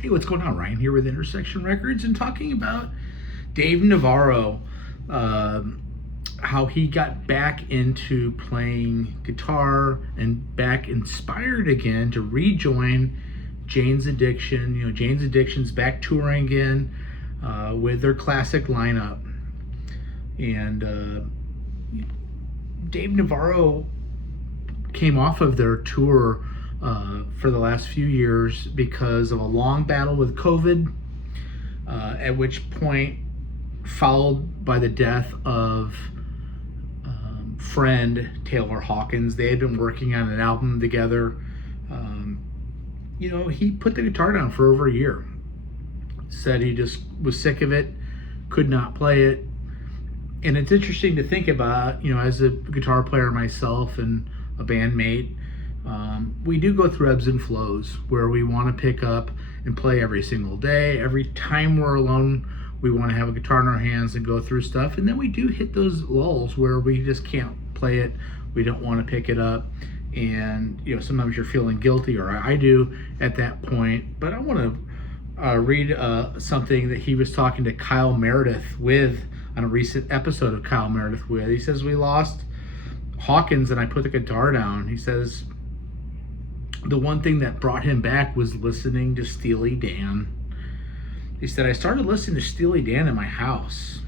Hey, what's going on? Ryan here with Intersection Records and talking about Dave Navarro, how he got back into playing guitar and back inspired again to rejoin Jane's Addiction. You know, Jane's Addiction's back touring again with their classic lineup. And Dave Navarro came off of their tour for the last few years because of a long battle with COVID, at which point, followed by the death of friend Taylor Hawkins. They had been working on an album together. He put the guitar down for over a year. Said he just was sick of it, could not play it. And it's interesting to think about, as a guitar player myself and a bandmate, we do go through ebbs and flows where we want to pick up and play every single day. Every time we're alone, we want to have a guitar in our hands and go through stuff. And then we do hit those lulls where we just can't play it. We don't want to pick it up. And, sometimes you're feeling guilty, or I do at that point. But I want to read something that he was talking to Kyle Meredith with on a recent episode of Kyle Meredith with. He says, we lost Hawkins and I put the guitar down. He says, the one thing that brought him back was listening to Steely Dan. He said, I started listening to Steely Dan in my house.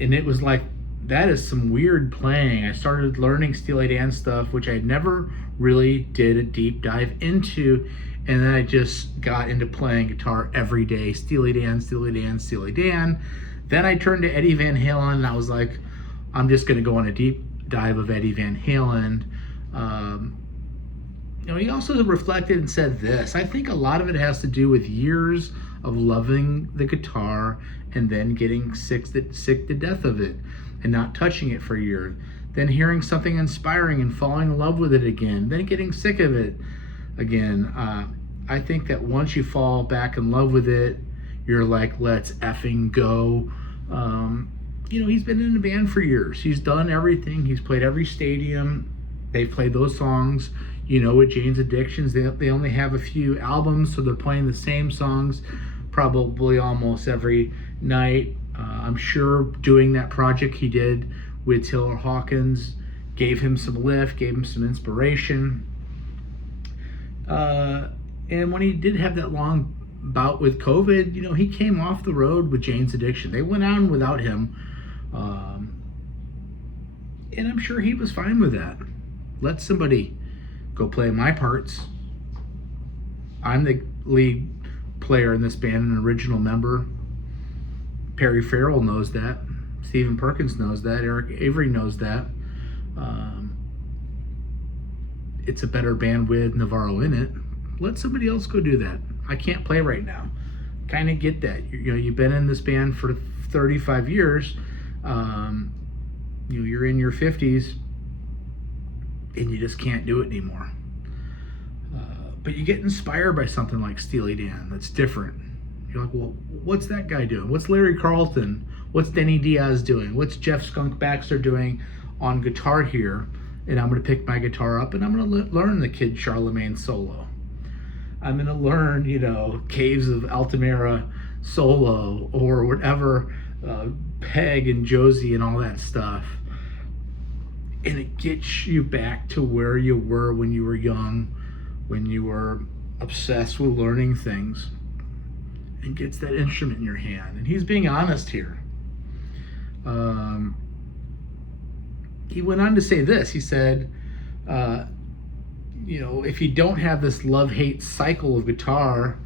And it was like, that is some weird playing. I started learning Steely Dan stuff, which I never really did a deep dive into. And then I just got into playing guitar every day. Steely Dan, Steely Dan, Steely Dan. Then I turned to Eddie Van Halen and I was like, I'm just going to go on a deep dive of Eddie Van Halen. He also reflected and said this. I think a lot of it has to do with years of loving the guitar and then getting sick to death of it and not touching it for a year. Then hearing something inspiring and falling in love with it again. Then getting sick of it again. I think that once you fall back in love with it, you're like, let's effing go. He's been in a band for years. He's done everything. He's played every stadium. They've played those songs. With Jane's Addictions, they only have a few albums, so they're playing the same songs probably almost every night. I'm sure doing that project he did with Taylor Hawkins gave him some lift, gave him some inspiration. And when he did have that long bout with COVID, he came off the road with Jane's Addiction. They went on without him. And I'm sure he was fine with that. Let somebody go play my parts. I'm the lead player in this band, an original member. Perry Farrell knows that. Stephen Perkins knows that. Eric Avery knows that. It's a better band with Navarro in it. Let somebody else go do that. I can't play right now. Kind of get that. You've been in this band for 35 years. You're in your 50s. And you just can't do it anymore. But you get inspired by something like Steely Dan that's different. You're like, well, what's that guy doing? What's Larry Carlton? What's Denny Diaz doing? What's Jeff Skunk Baxter doing on guitar here? And I'm going to pick my guitar up and I'm going to learn the Kid Charlemagne solo. I'm going to learn, Caves of Altamira solo or whatever, Peg and Josie and all that stuff. And it gets you back to where you were when you were young, when you were obsessed with learning things, and gets that instrument in your hand. And he's being honest here. He went on to say this. He said, if you don't have this love-hate cycle of guitar,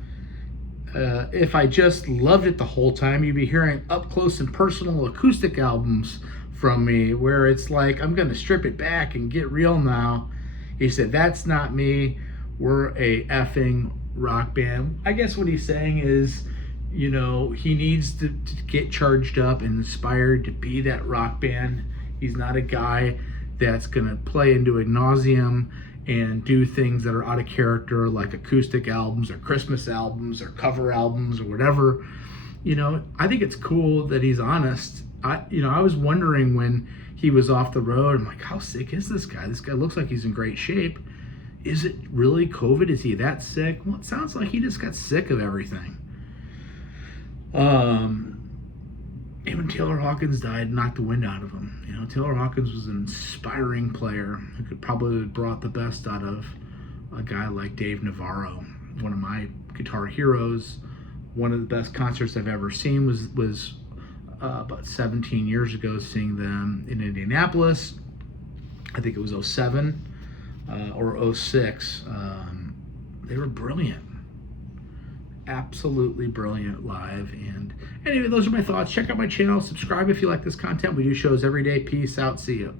if I just loved it the whole time, you'd be hearing up close and personal acoustic albums from me where it's like, I'm going to strip it back and get real now. He said, that's not me. We're a effing rock band. I guess what he's saying is, he needs to get charged up and inspired to be that rock band. He's not a guy that's going to play into ad nauseum and do things that are out of character, like acoustic albums or Christmas albums or cover albums or whatever. I think it's cool that he's honest. I was wondering when he was off the road, I'm like, how sick is this guy? This guy looks like he's in great shape. is it really COVID? Is he that sick? Well, it sounds like he just got sick of everything. Even Taylor Hawkins died, knocked the wind out of him. You know, Taylor Hawkins was an inspiring player who could probably have brought the best out of a guy like Dave Navarro, one of my guitar heroes. One of the best concerts I've ever seen was about 17 years ago, seeing them in Indianapolis. I think it was 07 or 06. They were brilliant. Absolutely brilliant live. And anyway, those are my thoughts. Check out my channel. Subscribe if you like this content. We do shows every day. Peace out. See you.